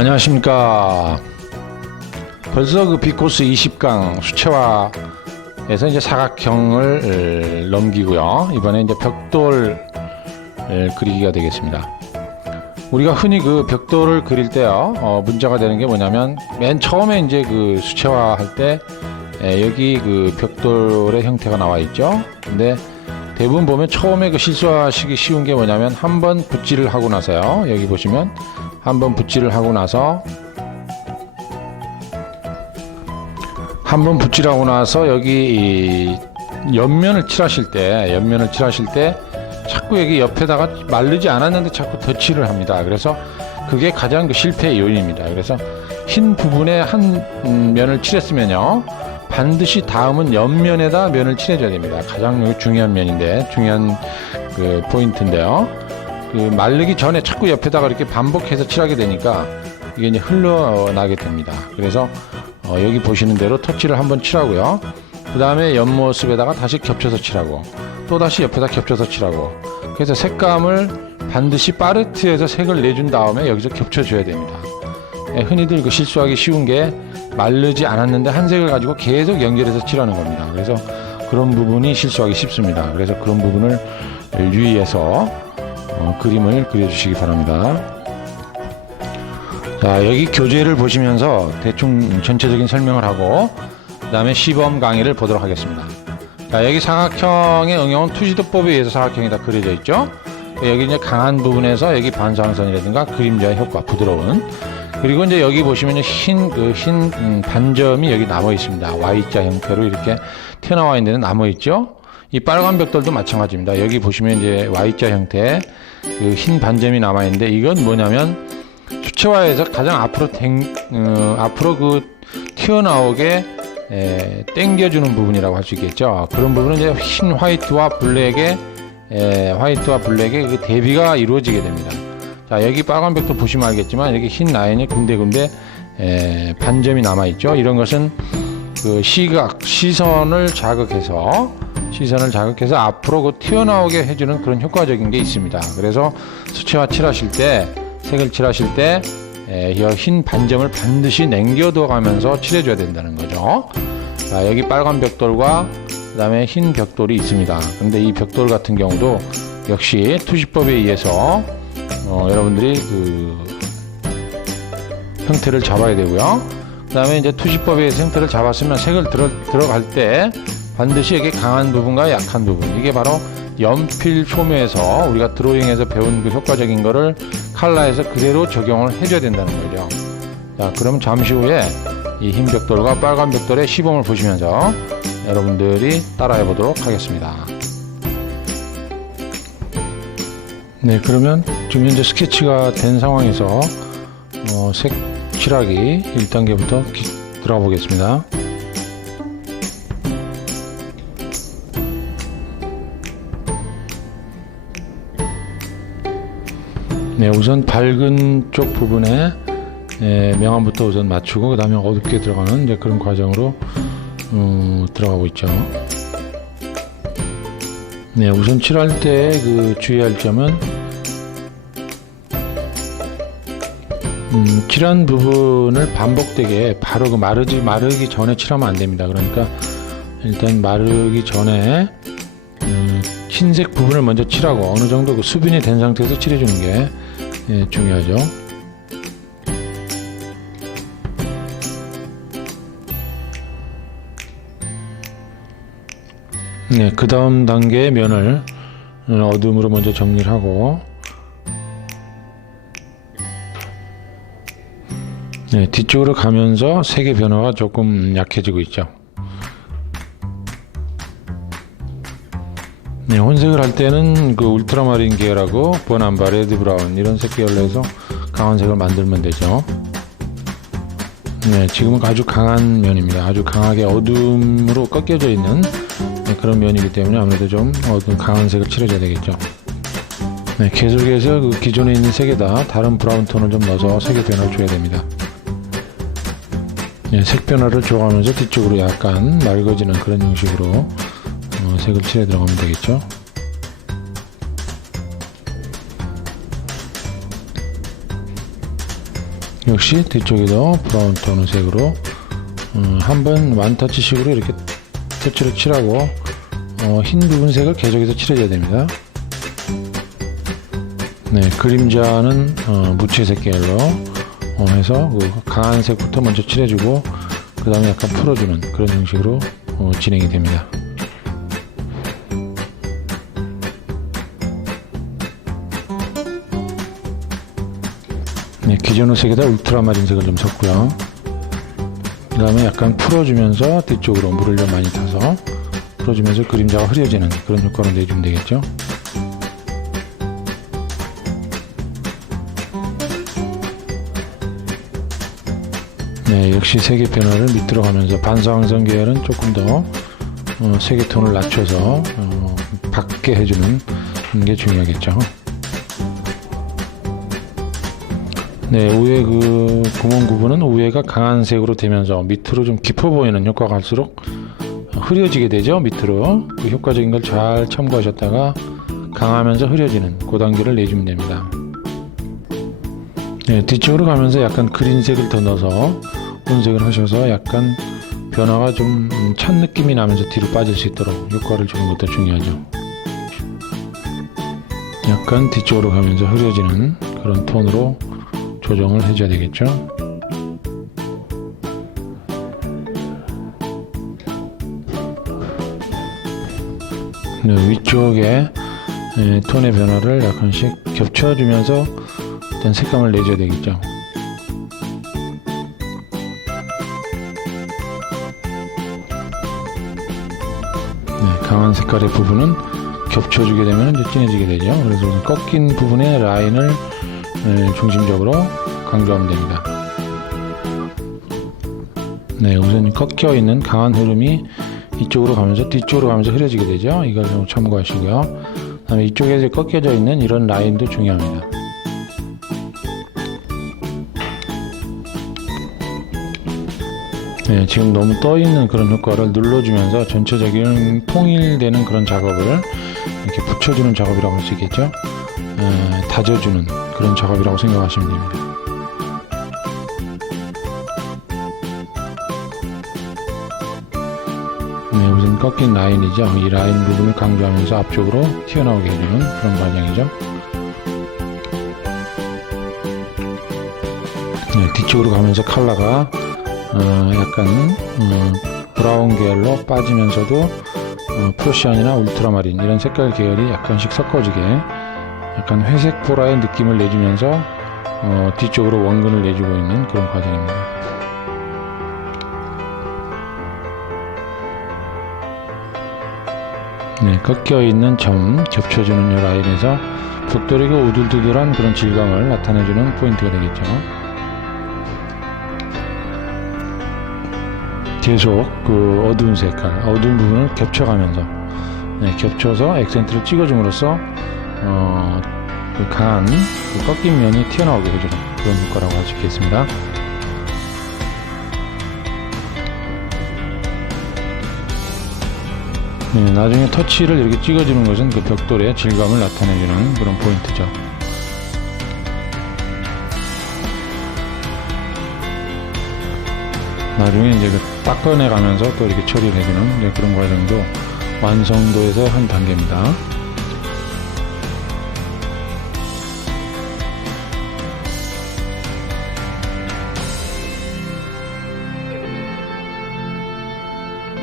안녕하십니까. 벌써 그 B코스 20강 수채화에서 이제 사각형을 넘기고요. 이번에 이제 벽돌을 그리기가 되겠습니다. 우리가 흔히 그 벽돌을 그릴 때요, 문제가 되는 게 뭐냐면, 맨 처음에 이제 그 수채화 할 때, 여기 그 벽돌의 형태가 나와 있죠. 근데 대부분 보면 처음에 그 실수하시기 쉬운 게 뭐냐면, 한번 붓질을 하고 나서요, 여기 보시면, 한번 붓질을 하고 나서 여기 옆면을 칠하실 때 자꾸 여기 옆에다가 마르지 않았는데 자꾸 덧칠을 합니다. 그래서 그게 가장 그 실패의 요인입니다. 그래서 흰 부분에 한 면을 칠했으면요, 반드시 다음은 옆면에다 면을 칠해줘야 됩니다. 가장 중요한 중요한 그 포인트인데요. 그 마르기 전에 자꾸 옆에다가 이렇게 반복해서 칠하게 되니까 이게 이제 흘러나게 됩니다. 그래서 여기 보시는 대로 터치를 한번 칠하고요. 그 다음에 옆모습에다가 다시 겹쳐서 칠하고, 또 다시 옆에다 겹쳐서 칠하고, 그래서 색감을 반드시 파르트에서 색을 내준 다음에 여기서 겹쳐줘야 됩니다. 흔히들 그 실수하기 쉬운 게 마르지 않았는데 한 색을 가지고 계속 연결해서 칠하는 겁니다. 그래서 그런 부분이 실수하기 쉽습니다. 그래서 그런 부분을 유의해서 그림을 그려주시기 바랍니다. 자, 여기 교재를 보시면서 대충 전체적인 설명을 하고 그 다음에 시범 강의를 보도록 하겠습니다. 자, 여기 사각형의 응용은 투시도법에 의해서 사각형이 다 그려져 있죠. 여기 이제 강한 부분에서 여기 반사광선이라든가 그림자의 효과, 부드러운, 그리고 이제 여기 보시면 흰 반점이 여기 남아 있습니다. Y자 형태로 이렇게 튀어나와 있는 데는 남아 있죠. 이 빨간 벽돌도 마찬가지입니다. 여기 보시면 이제 Y자 형태의 그 흰 반점이 남아 있는데, 이건 뭐냐면 수채화에서 가장 앞으로 그 튀어나오게 당겨주는 부분이라고 할 수 있겠죠. 그런 부분은 이제 흰 화이트와 블랙의 그 대비가 이루어지게 됩니다. 자, 여기 빨간 벽돌 보시면 알겠지만 여기 흰 라인이 군데군데 반점이 남아 있죠. 이런 것은 그 시선을 자극해서 앞으로 그 튀어나오게 해주는 그런 효과적인 게 있습니다. 그래서 수채화 칠하실 때, 색을 칠하실 때 이 흰 반점을 반드시 남겨둬 가면서 칠해줘야 된다는 거죠. 자, 여기 빨간 벽돌과 그 다음에 흰 벽돌이 있습니다. 근데 이 벽돌 같은 경우도 역시 투시법에 의해서 여러분들이 그 형태를 잡아야 되고요. 그 다음에 이제 투시법에 의해서 형태를 잡았으면 색을 들어갈 때 반드시 여기 강한 부분과 약한 부분, 이게 바로 연필 소묘에서 우리가 드로잉에서 배운 그 효과적인 거를 칼라에서 그대로 적용을 해줘야 된다는 거죠. 자, 그럼 잠시 후에 이 흰 벽돌과 빨간 벽돌의 시범을 보시면서 여러분들이 따라해 보도록 하겠습니다. 네, 그러면 지금 현재 스케치가 된 상황에서 색 칠하기 1단계부터 들어가 보겠습니다. 네, 우선 밝은 쪽 부분에 명암부터 우선 맞추고 그 다음에 어둡게 들어가는 이제 그런 과정으로 들어가고 있죠. 네, 우선 칠할 때 그 주의할 점은 칠한 부분을 반복되게 바로 그 마르기 전에 칠하면 안 됩니다. 그러니까 일단 마르기 전에 흰색 부분을 먼저 칠하고 어느 정도 그 수분이 된 상태에서 칠해주는 게 중요하죠. 네, 그 다음 단계의 면을 어둠으로 먼저 정리를 하고, 네, 뒤쪽으로 가면서 색의 변화가 조금 약해지고 있죠. 네, 혼색을 할 때는 그 울트라마린 계열하고 번암바, 레드 브라운 이런 색 계열로 해서 강한 색을 만들면 되죠. 네, 지금은 아주 강한 면입니다. 아주 강하게 어둠으로 꺾여져 있는 그런 면이기 때문에 아무래도 좀 강한 색을 칠해줘야 되겠죠. 네, 계속해서 그 기존에 있는 색에다 다른 브라운 톤을 좀 넣어서 색의 변화를 줘야 됩니다. 네, 색 변화를 줘가면서 뒤쪽으로 약간 맑아지는 그런 형식으로 색을 칠해 들어가면 되겠죠. 역시 뒤쪽에도 브라운 톤의 색으로 한번 완터치식으로 이렇게 터치를 칠하고 흰 부분 색을 계속해서 칠해줘야 됩니다. 네, 그림자는 무채색 계열로 해서 그 강한 색부터 먼저 칠해주고 그 다음에 약간 풀어주는 그런 형식으로 진행이 됩니다. 네, 기존의 색에다 울트라마린 색을 좀 섞고요. 그 다음에 약간 풀어주면서 뒤쪽으로 물을 좀 많이 타서 풀어주면서 그림자가 흐려지는 그런 효과를 내주면 되겠죠. 네, 역시 색의 변화를 밑으로 가면서 반사광선 계열은 조금 더 색의 톤을 낮춰서 밝게 해주는 게 중요하겠죠. 네, 우회 그 구멍 부분은 우회가 강한 색으로 되면서 밑으로 좀 깊어 보이는 효과가 갈수록 흐려지게 되죠. 밑으로 그 효과적인 걸 잘 첨가하셨다가 강하면서 흐려지는 그 단계를 내주면 됩니다. 네, 뒤쪽으로 가면서 약간 그린색을 더 넣어서 혼색을 하셔서 약간 변화가 좀 찬 느낌이 나면서 뒤로 빠질 수 있도록 효과를 주는 것도 중요하죠. 약간 뒤쪽으로 가면서 흐려지는 그런 톤으로 조정을 해줘야 되겠죠. 네, 위쪽에 톤의 변화를 약간씩 겹쳐주면서 일단 색감을 내줘야 되겠죠. 네, 강한 색깔의 부분은 겹쳐주게 되면 이제 진해지게 되죠. 그래서 꺾인 부분의 라인을 중심적으로 강조하면 됩니다. 네, 우선 꺾여 있는 강한 흐름이 이쪽으로 가면서 뒤쪽으로 가면서 흐려지게 되죠. 이걸 좀 참고하시고요. 그다음에 이쪽에 꺾여져 있는 이런 라인도 중요합니다. 네, 지금 너무 떠 있는 그런 효과를 눌러주면서 전체적인 통일되는 그런 작업을 이렇게 붙여주는 작업이라고 할 수 있겠죠. 다져주는 그런 작업이라고 생각하시면 됩니다. 네, 우선 꺾인 라인이죠. 이 라인 부분을 강조하면서 앞쪽으로 튀어나오게 해주는 그런 과정이죠. 네, 뒤쪽으로 가면서 컬러가 약간 브라운 계열로 빠지면서도 프루시안이나 울트라마린 이런 색깔 계열이 약간씩 섞어지게 약간 회색 보라의 느낌을 내주면서 뒤쪽으로 원근을 내주고 있는 그런 과정입니다. 네, 꺾여 있는 점 겹쳐주는 이 라인에서 벽돌이고 우둘두둘한 그런 질감을 나타내주는 포인트가 되겠죠. 계속 그 어두운 색깔, 어두운 부분을 겹쳐가면서 겹쳐서 액센트를 찍어줌으로써 그 강한 그 꺾인 면이 튀어나오게 해주는 그런 효과라고 할 수 있겠습니다. 네, 나중에 터치를 이렇게 찍어주는 것은 그 벽돌의 질감을 나타내주는 그런 포인트죠. 나중에 이제 그 닦아내가면서 또 이렇게 처리를 해주는 그런 과정도 완성도에서 한 단계입니다.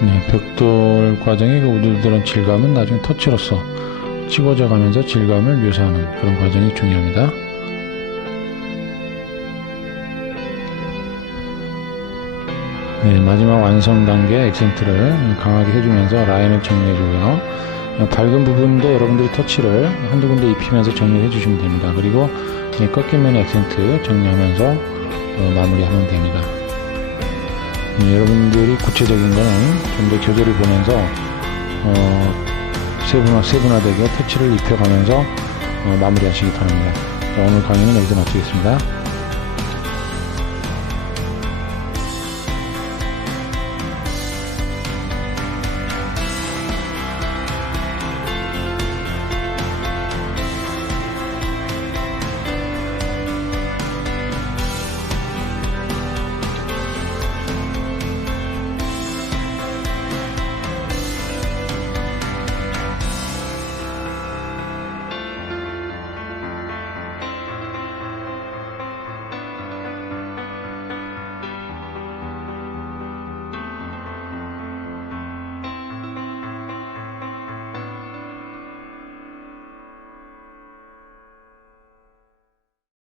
네, 벽돌 과정의 그 우둘우둘한 질감은 나중에 터치로서 찍어져 가면서 질감을 묘사하는 그런 과정이 중요합니다. 네, 마지막 완성 단계 액센트를 강하게 해주면서 라인을 정리해주고요. 밝은 부분도 여러분들이 터치를 한두 군데 입히면서 정리해 주시면 됩니다. 그리고 꺾인 면의 액센트 정리하면서 마무리하면 됩니다. 여러분들이 구체적인 거는 좀 더 교재를 보면서 세분화되게 터치를 입혀가면서 마무리하시기 바랍니다. 자, 오늘 강의는 여기서 마치겠습니다.